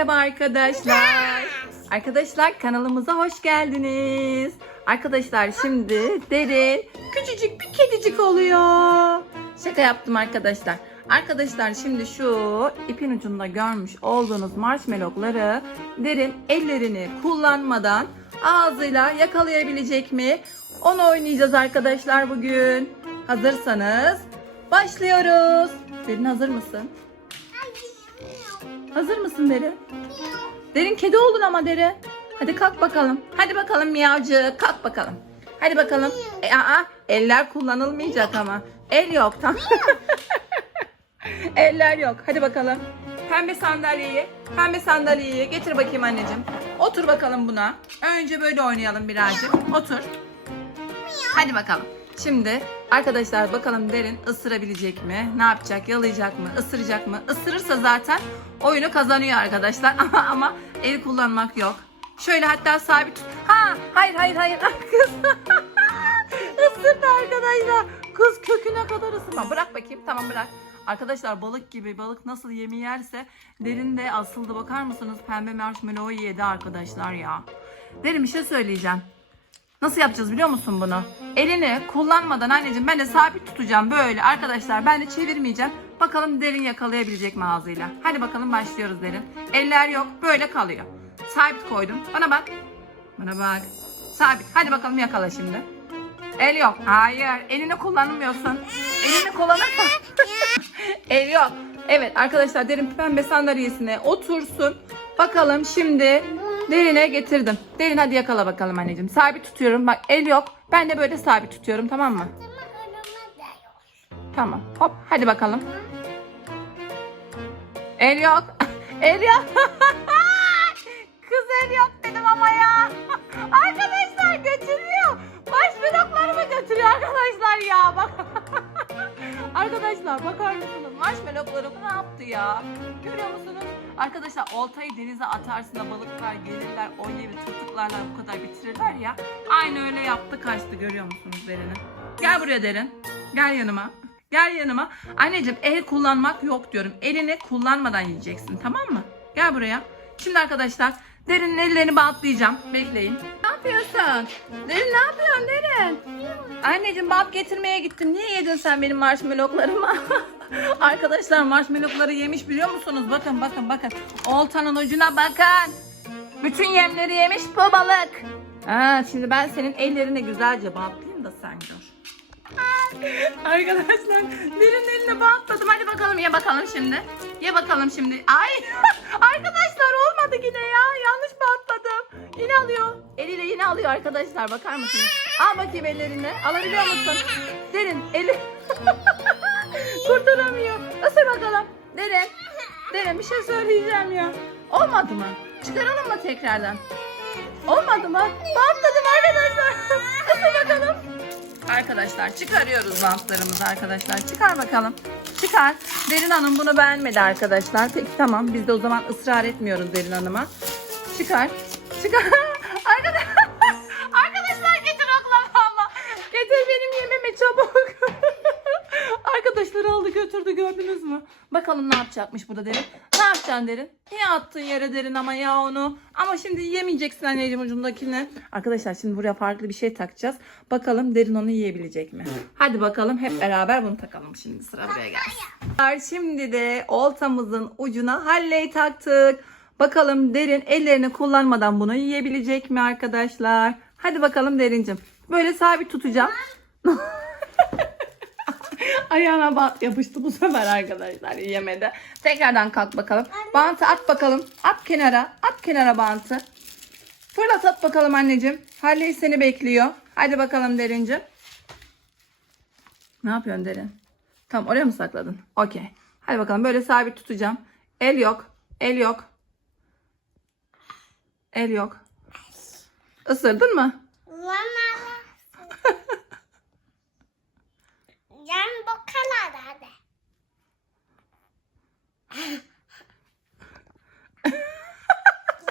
Merhaba arkadaşlar. Arkadaşlar kanalımıza hoş geldiniz. Arkadaşlar şimdi Derin küçücük bir kedicik oluyor. Şaka yaptım arkadaşlar. Arkadaşlar şimdi şu ipin ucunda görmüş olduğunuz marshmallowları Derin ellerini kullanmadan ağzıyla yakalayabilecek mi? Onu oynayacağız arkadaşlar bugün. Hazırsanız başlıyoruz. Derin hazır mısın? Hazır mısın Derin? Derin kedi oldun ama Derin. Hadi kalk bakalım. Hadi bakalım miyavcı. Kalk bakalım. Hadi bakalım. E, aa, eller kullanılmayacak ama. El yok tamam. eller yok. Hadi bakalım. Pembe sandalyeyi, pembe sandalyeyi getir bakayım anneciğim. Otur bakalım buna. Önce böyle oynayalım birazcık. Otur. Hadi bakalım. Şimdi arkadaşlar bakalım derin ısırabilecek mi? Ne yapacak? Yalayacak mı? Isıracak mı? Isırırsa zaten oyunu kazanıyor arkadaşlar. Ama ama el kullanmak yok. Şöyle hatta sabit. Ha, hayır hayır hayır. Kız. Isırdı arkadaşlar. Kız köküne kadar ısırma. Bırak bakayım. Tamam bırak. Arkadaşlar balık gibi balık nasıl yemi yerse derin de asıldı bakar mısınız? Pembe marshmallow yedi arkadaşlar ya. Derin bir şey söyleyeceğim. Nasıl yapacağız biliyor musun bunu? Elini kullanmadan anneciğim ben de sabit tutacağım böyle arkadaşlar ben de çevirmeyeceğim. Bakalım derin yakalayabilecek mi ağzıyla. Hadi bakalım başlıyoruz derin. Eller yok böyle kalıyor. Sabit koydum. Bana bak. Bana bak. Sabit. Hadi bakalım yakala şimdi. El yok. Hayır. Elini kullanmıyorsun. Elini kullanırsan. El yok. Evet arkadaşlar derin pembe sandalyesine otursun. Bakalım şimdi derine getirdim. Derin hadi yakala bakalım anneciğim. Sabit tutuyorum. Bak el yok. Ben de böyle sabit tutuyorum tamam mı? Tamam. Hop hadi bakalım. El yok. El yok. Kız el yok dedim ama ya. Marshmallowlarım ne yaptı ya? Görüyor musunuz? Arkadaşlar oltayı denize atarsın da balıklar gelirler o yemi tırtıklarlar bu kadar bitirirler ya. Aynı öyle yaptı kaçtı görüyor musunuz Derin'i? Gel buraya Derin. Gel yanıma. Gel yanıma. Anneciğim el kullanmak yok diyorum. Elini kullanmadan yiyeceksin tamam mı? Gel buraya. Şimdi arkadaşlar Derin'in ellerini bantlayacağım. Bekleyin. Ne yapıyorsun? Derin ne yapıyorsun Derin? Anneciğim bant getirmeye gittim. Niye yedin sen benim marshmallowlarımı? Arkadaşlar marshmallowları yemiş biliyor musunuz? Bakın bakın bakın. Oltanın ucuna bakın. Bütün yemleri yemiş bu balık. Ha, şimdi ben senin ellerini güzelce bantlayayım da sen gör. Arkadaşlar derin eline bantladım. Hadi bakalım ye bakalım şimdi. Ye bakalım şimdi. Ay arkadaşlar olmadı yine ya. Yanlış bantladım. Yine alıyor. Eliyle yine alıyor arkadaşlar. Bakar mısınız? Al bakayım ellerini. Alabiliyor musun? Derin eli. Kurtaramıyor. Isır bakalım. Derin. Derin bir şey söyleyeceğim ya. Olmadı mı? Çıkaralım mı tekrardan? Olmadı mı? Bantladım arkadaşlar. Isır bakalım. Arkadaşlar çıkarıyoruz bantlarımızı arkadaşlar. Çıkar bakalım. Çıkar. Derin Hanım bunu beğenmedi arkadaşlar. Peki tamam biz de o zaman ısrar etmiyoruz Derin Hanım'a. Çıkar. Çıkar. Arkadaşlar aldı götürdü gördünüz mü? Bakalım ne yapacakmış burada Derin. Ne yapacaksın Derin? Niye attın yere Derin ama ya onu? Ama şimdi yemeyeceksin anneciğim ucundakini. Arkadaşlar şimdi buraya farklı bir şey takacağız. Bakalım Derin onu yiyebilecek mi? Hadi bakalım hep beraber bunu takalım şimdi sıra buraya gelsin. Şimdi de oltamızın ucuna halleyi taktık. Bakalım Derin ellerini kullanmadan bunu yiyebilecek mi arkadaşlar? Hadi bakalım Derincim. Böyle sabit tutacağım. Ayağına bant yapıştı bu sefer arkadaşlar yemedi. Tekrardan kalk bakalım. Bantı at bakalım. At kenara. At kenara bantı. Fırlat at bakalım anneciğim. Halley seni bekliyor. Hadi bakalım Derincim. Ne yapıyorsun Derin? Tamam oraya mı sakladın? Okey. Hadi bakalım böyle sabit tutacağım. El yok. El yok. El yok. Isırdın mı? Yani bu kadar hadi.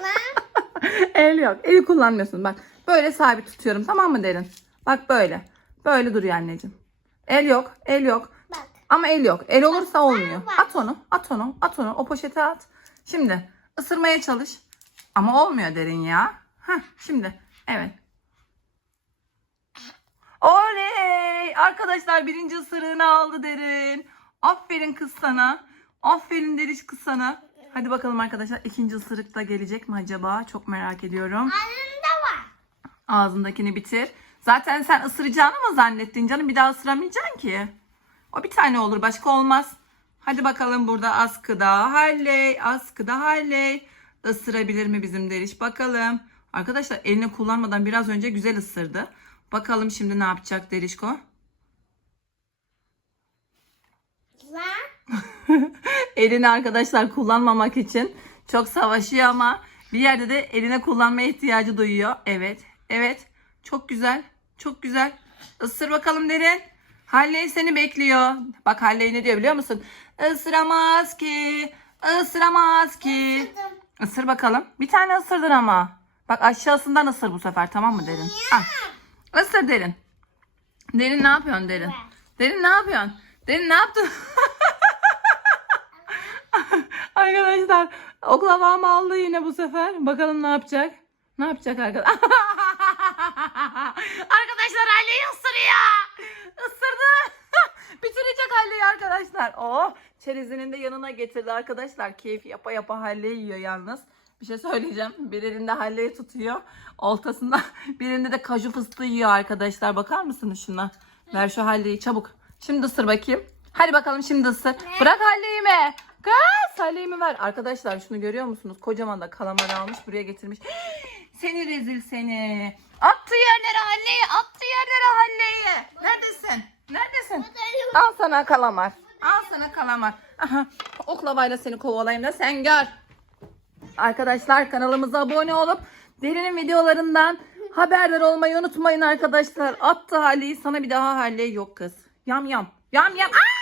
Lan El yok. Eli kullanmıyorsun. Bak böyle sabit tutuyorum tamam mı Derin? Bak böyle. Böyle duruyor anneciğim. El yok. El yok. bak. Ama el yok. El olursa olmuyor. At onu. At onu. At onu. O poşete at. Şimdi Isırmaya çalış. Ama olmuyor derin ya. Heh, şimdi. Evet. Oley! Arkadaşlar birinci ısırığını aldı derin. Aferin kız sana. Aferin deriş kız sana. Hadi bakalım arkadaşlar ikinci ısırık da gelecek mi acaba? Çok merak ediyorum. Anında var. Ağzındakini bitir. Zaten sen ısıracağını mı zannettin canım? Bir daha ısıramayacaksın ki. O bir tane olur başka olmaz. Hadi bakalım burada askıda Halley, askıda Halley. Isırabilir mi bizim deriş? Bakalım. Arkadaşlar elini kullanmadan biraz önce güzel ısırdı. Bakalım şimdi ne yapacak derişko? Elini arkadaşlar kullanmamak için çok savaşıyor ama bir yerde de eline kullanmaya ihtiyacı duyuyor. Evet, evet. Çok güzel, çok güzel. Isır bakalım derin. Halley seni bekliyor. Bak Halley ne diyor biliyor musun? Isıramaz ki, ısıramaz ki. Isırdım. Isır bakalım. Bir tane ısırdın ama. Bak aşağısından ısır bu sefer tamam mı derin? Al. Isır derin. Derin ne yapıyorsun derin? Derin ne yapıyorsun? Derin ne yaptın? Arkadaşlar oklavamı aldı yine bu sefer. Bakalım ne yapacak? Ne yapacak arkadaşlar? arkadaşlar Halil'i ısırıyor. Isırdı. Bitirecek Halil'i arkadaşlar. Oh çerezinin de yanına getirdi arkadaşlar. Keyif yapa yapa Halil'i yiyor yalnız. Bir şey söyleyeceğim. Bir elinde Halil'i tutuyor. Oltasında bir elinde de kaju fıstığı yiyor arkadaşlar. Bakar mısınız şuna? Ver şu Halil'i çabuk. Şimdi ısır bakayım. Hadi bakalım şimdi ısır. Bırak Halil'imi. Kız Halil'imi ver. Arkadaşlar şunu görüyor musunuz? Kocaman da kalamar almış buraya getirmiş. Seni rezil seni. Attı yerlere Halil'i. Attı yerlere Halil'i. Neredesin? Neredesin? Al sana kalamar. Al sana kalamar. Aha, oklavayla seni kovalayayım da sen gör. Arkadaşlar kanalımıza abone olup derinin videolarından haberdar olmayı unutmayın arkadaşlar. Attı Hali sana bir daha Hali yok kız. Yam yam. Yam yam. Aa!